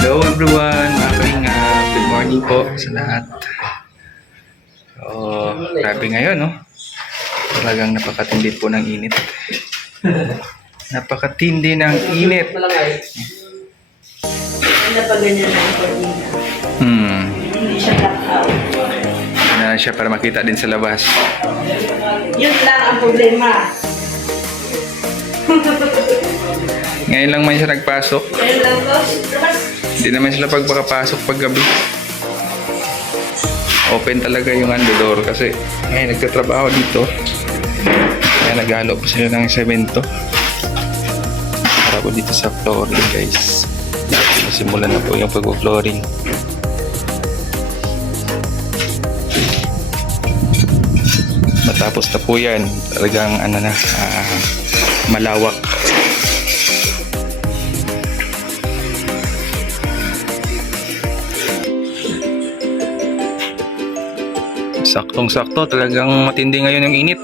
Hello everyone, mga kaingap. Good morning po sa lahat. So, grabe ngayon, no? Talagang napakatindi po ng init. Napakatindi ng init. Ano pa ganyan ang cortina? Hindi siya black-out. Na siya para makita din sa labas. Yun lang ang problema. Ngayon lang man siya nagpasok. Kaya lang to, labas. Hindi naman sila pagpakapasok paggabi. Open talaga yung door kasi ngayon nagtatrabaho dito. Kaya naghalo po sila ng semento. Para po dito sa flooring, guys. Simulan na po yung pag-flooring. Matapos na po yan, talagang malawak. Saktong-sakto, talagang matindi ngayon yung init.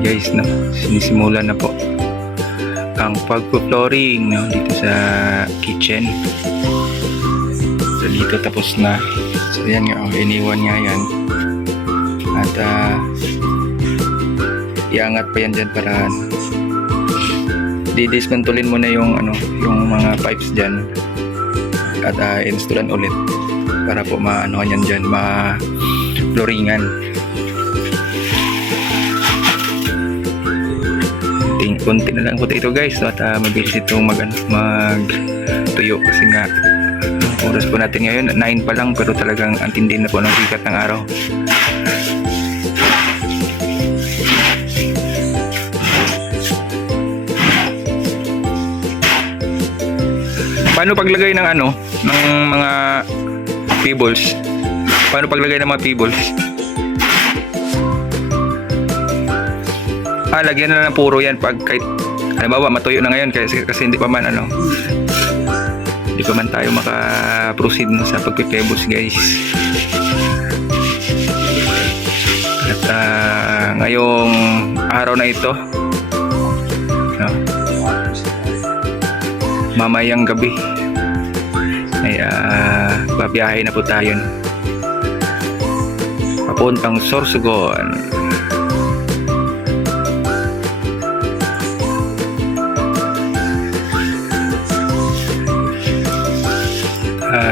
Guys, no, sinisimulan na po ang pagpo-flooring, no, dito sa kitchen. So dito tapos na. So yan nga, iniwan nga yan. At iangat pa yan dyan para didismantulin mo na yung yung mga pipes dyan at installan ulit para po yan dyan, ma-flooringan. Kunti na lang po ito, guys, at mabilis itong magtuyo kasi nga ang oras po natin ngayon 9 pa lang, pero talagang ang tindi na po ng sikat ng araw. Paano paglagay ng ng mga pebbles? Paano paglagay ng mga pebbles? Lagyan na lang puro yan pag kahit halimbawa matuyo na ngayon kasi hindi pa man hindi pa man tayo maka-proceed sa pagpe-pebbles, guys. At ngayong araw na ito, mamayang gabi ay babiyahe na po tayo papuntang Sorsogon.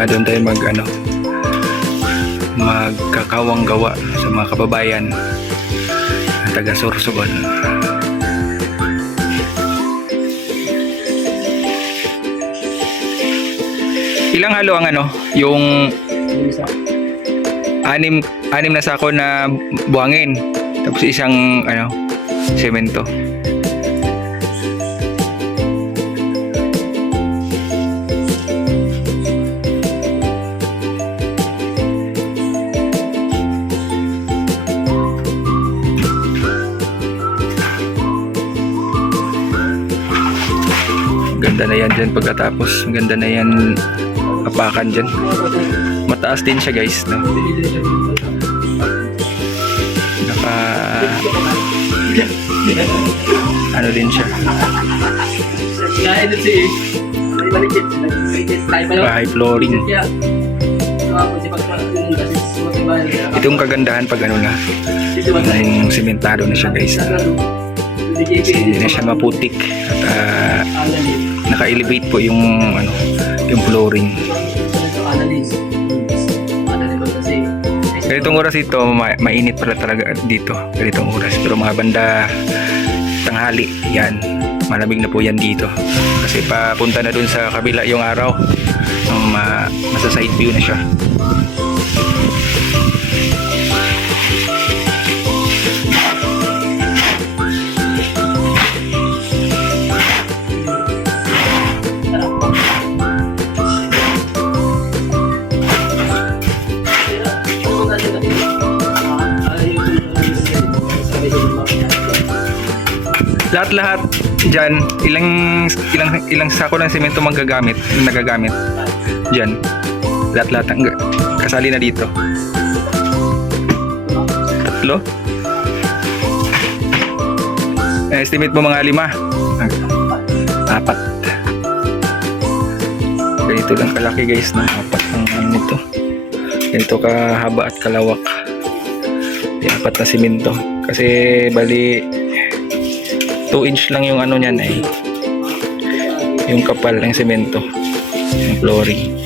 Doon tayo magkakawang gawa sa mga kababayan ng taga Sorsogon. Ilang halo ang yung anim na sako na buhangin, tapos isang semento. Ganda na yan dyan pagkatapos. Ganda na yan apakan dyan. Mataas din siya, guys, no? Din siya. Bahay flooring. Itong kagandahan pag yung sementado na siya, guys. Hindi na siya maputik at naka-elevate po yung yung flooring. Ganitong oras ito, mainit pala talaga dito. Ganitong oras, pero mga banda tanghali, yan, malamig na po yan dito. Kasi papunta na dun sa kabila yung araw. Masa side view na siya. Lahat-lahat dyan, ilang sako ng semento nagagamit dyan. Lahat-lahat kasali na dito? 3? Estimate mo mga 5? 4. Ganito lang kalaki guys, na 4 ang ano nito. Ganito kahaba at kalawak. May 4 na simento. Kasi bali 2 inch lang yung ano niyan eh. Yung kapal ng simento. Yung flooring.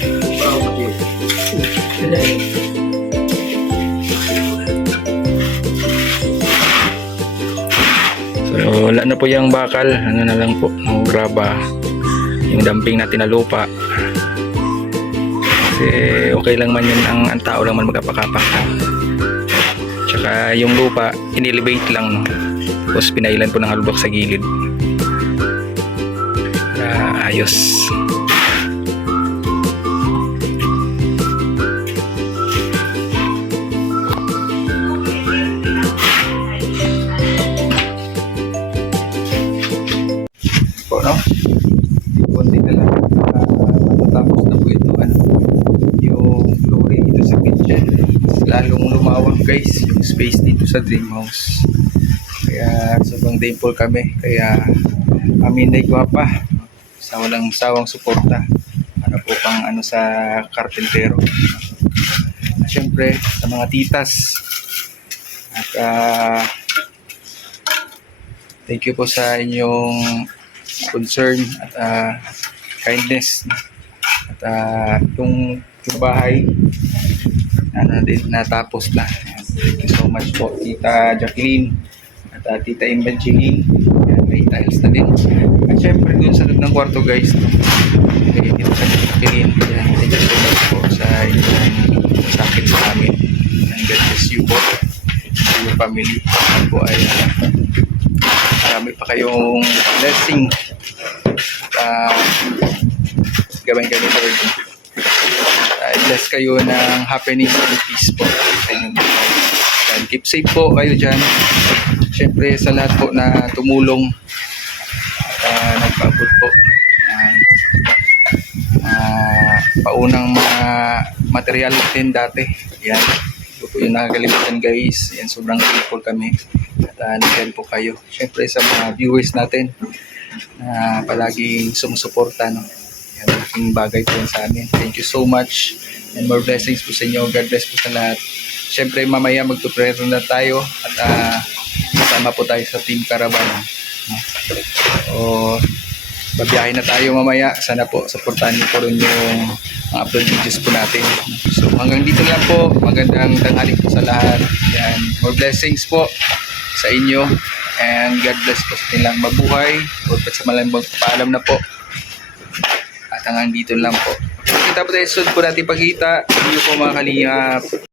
So wala na po yung bakal. Ano na lang po, ng graba. Yung dumping natin na lupa. Kasi okay lang man yun, ang tao lang man magkapakapak. Tsaka yung lupa, in-elevate lang, no? Tapos pinailan po ng halbak sa gilid para ayos. Po, no? Konti na lang matatapos na po ito, ano, yung flooring dito sa kitchen. Lalong lumawak guys yung space dito sa dream house. Kaya sobrang thankful kami. Kaya Aminday Guapa sa walang sawang suporta. Ano po pang ano sa karpentero. At syempre sa mga titas. At thank you po sa inyong concern at kindness. At yung bahay din natapos na. Thank you so much po Tita Jacqueline at Tita Evangeline. May tiles na din. At syempre dun sa loob ng kwarto guys, no? Kay Tita Jacqueline. Thank you so much po sa inyong sakit sa amin. And God bless you po sa your family. Po ay marami pa kayong blessing. Gawin kayo Lord. Bless kayo ng happiness and peace po sa inyong buhay. And keep safe po kayo dyan. Siyempre sa lahat po na tumulong at nagpaabot po paunang mga material din dati. Yan. Ito po yung nakakalimutan guys. Yan, sobrang grateful kami. At nandiyan po kayo. Siyempre sa mga viewers natin na palaging sumusuporta, no? Yan, malaking bagay po yan sa amin. Thank you so much and more blessings po sa inyo. God bless po sa lahat. Siyempre mamaya magtuprayer na tayo at kasama po tayo sa Team Caravan. O babiyahin na tayo mamaya. Sana po supportahan niyo po rin yung mga upload videos po natin. So hanggang dito lang po. Magandang tanghali po sa lahat. Yan, more blessings po sa inyo. And God bless po sa nilang mabuhay. Huwag sa malang magpaalam na po. At hanggang dito lang po. Kita po tayo sunod po natin pagkita. Hindi po mga kalingap.